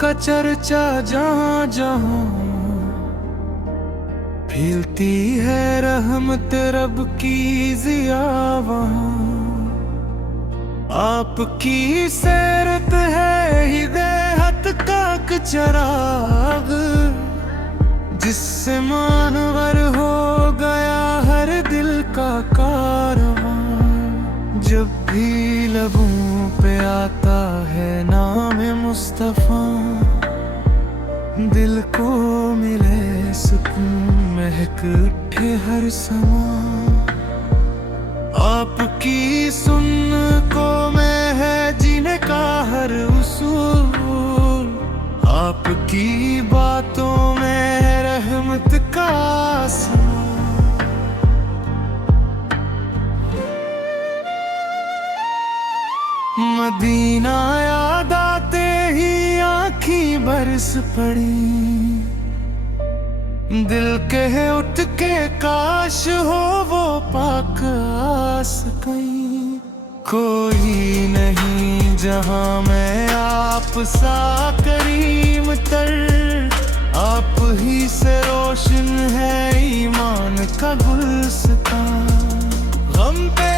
का चर्चा जहाँ जहाँ, फैलती है रहमत रब की ज़िया वहाँ। आपकी सैरत है हिदायत का चिराग, जिससे मानवर हो गया हर दिल का कारवां। जब भी लबों पे आता है नाम मुस्तफा, दिल को मिले सुकून, महक उठे हर समा। आपकी सुन्नतों में है जीने का हर उसूल, आपकी बातों में है रहमत का आसमां। मदीना याद आते ही आँखें बरस पड़ी, दिल कहे उठ के काश हो वो पाक आस कहीं। कोई नहीं जहां मैं आप सा करीम तर, आप ही से रोशन है ईमान का गुलस्तां। गम पे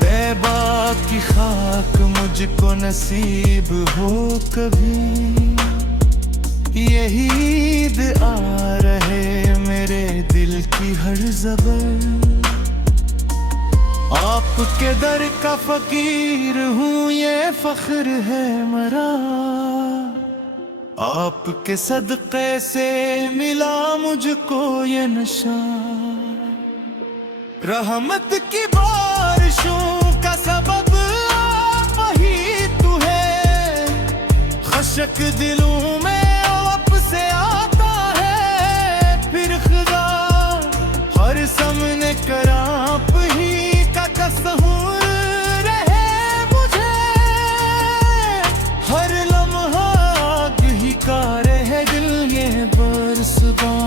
तैबा की खाक मुझको नसीब हो कभी, यही ईद आ रहे मेरे दिल की हर ज़बर। आपके दर का फकीर हूँ ये फ़ख्र है मरा, आपके सदक़े से मिला मुझको ये नशा। रहमत की बारिशों का सबब आप ही तू है, खशक दिलों में आप से आता है फिर खुदा। हर सामने कर आप ही का तस्वूर रहे मुझे, हर लम्हा आग ही का रहे दिल ये बरसुबां।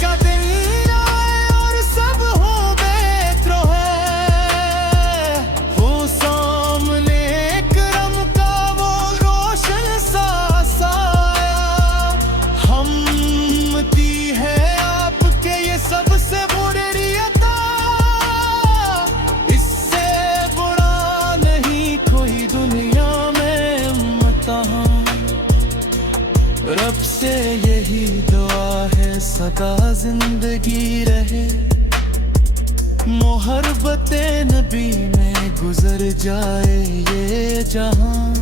का दिन आए और सब हो बेत्रोह, हो सामने करम का वो रोशन सा साया। हमती है आपके ये सबसे बुरी अता, इससे बुरा नहीं कोई दुनिया में मता। रब से यही दुआ है सदा जिंदगी रहे, मोहब्बते नबी में गुजर जाए ये जहां।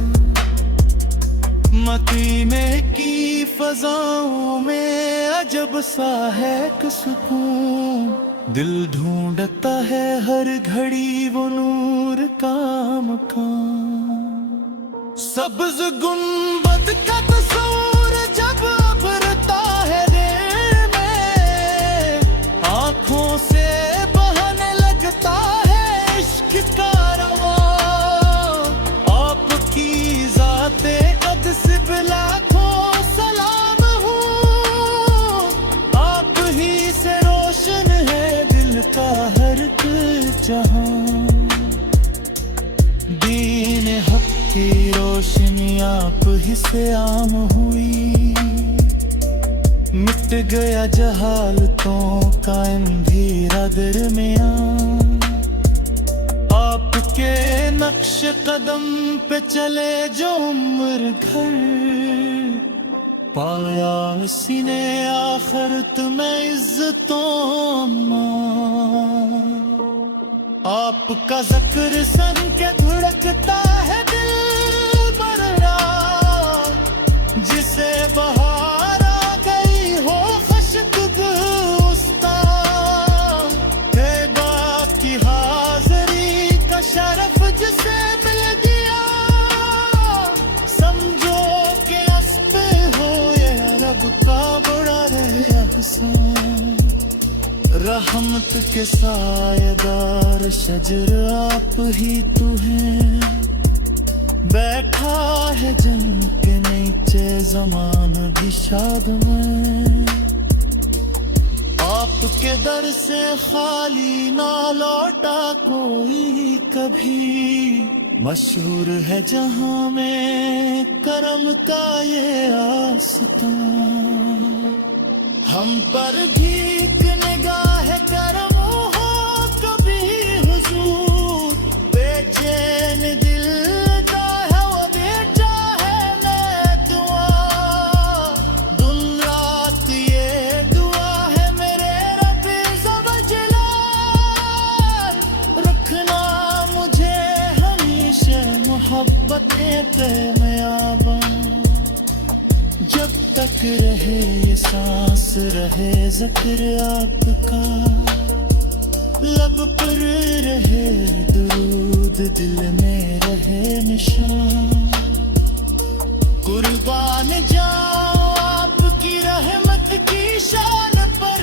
मदीने की फजाओं में अजब सा है एक सुकून, दिल ढूंढता है हर घड़ी वो नूर का मकान। सब्ज़ गुंबद का तस्वीर जब उभरता है दिल में, आँखों से बहने लगता है इश्क का रवां। आपकी ज़ाते क़द्स पे लाखों सलाम हूँ, आप ही से रोशन है दिल का हर एक जहां। दीन हक़ की रोशनी आप ही से आम हुई, मिट गया जहालतों का अंधेरा दरमियां। आपके नक्श कदम पे चले जो उम्र घर, पाया सीने आखिरत में इज्जतों मां। आपका ज़िक्र सुन के धड़कता है दिल बररा, जिसे बहार आ गई हो खुशक सा। रहमत के सायेदार शजर आप ही तू है, बैठा है जन के नीचे ज़मान भी शादमय। आपके दर से खाली ना लौटा कोई कभी, मशहूर है जहां में करम का ये आस्था। हम पर भीख निगाह करम हो कभी हुजूर, बेचैन दिल का है वो बेटा है मैं दुआ। दिन रात ये दुआ है मेरे रब ज़वजलाल, रखना मुझे हमेशा मोहब्बतें पे मैं आबा। जब तक रहे ये सांस रहे ज़िक्र आपका, लब पर रहे दुरूद दिल में रहे निशान। कुर्बान जाओ आपकी रहमत की शान पर,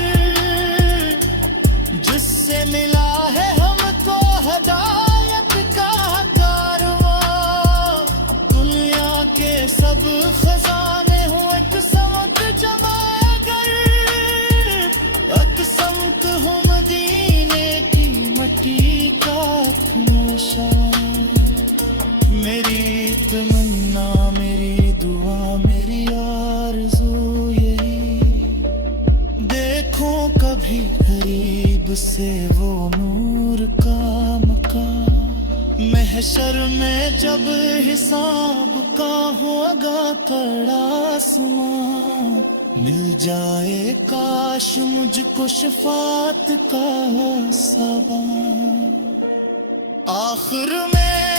जिससे मिला है हमको हदायत का कारवां। दुनिया के सब खजाने अकसमत हूँ मदीने की मट्टी का नशा। मेरी तमन्ना मेरी दुआ मेरी आरज़ू यही, देखूं कभी करीब से वो नूर का मकान। महशर में जब हिसाब का होगा कड़ा समा, मिल जाए काश मुझको शफात का सामान। आखिर में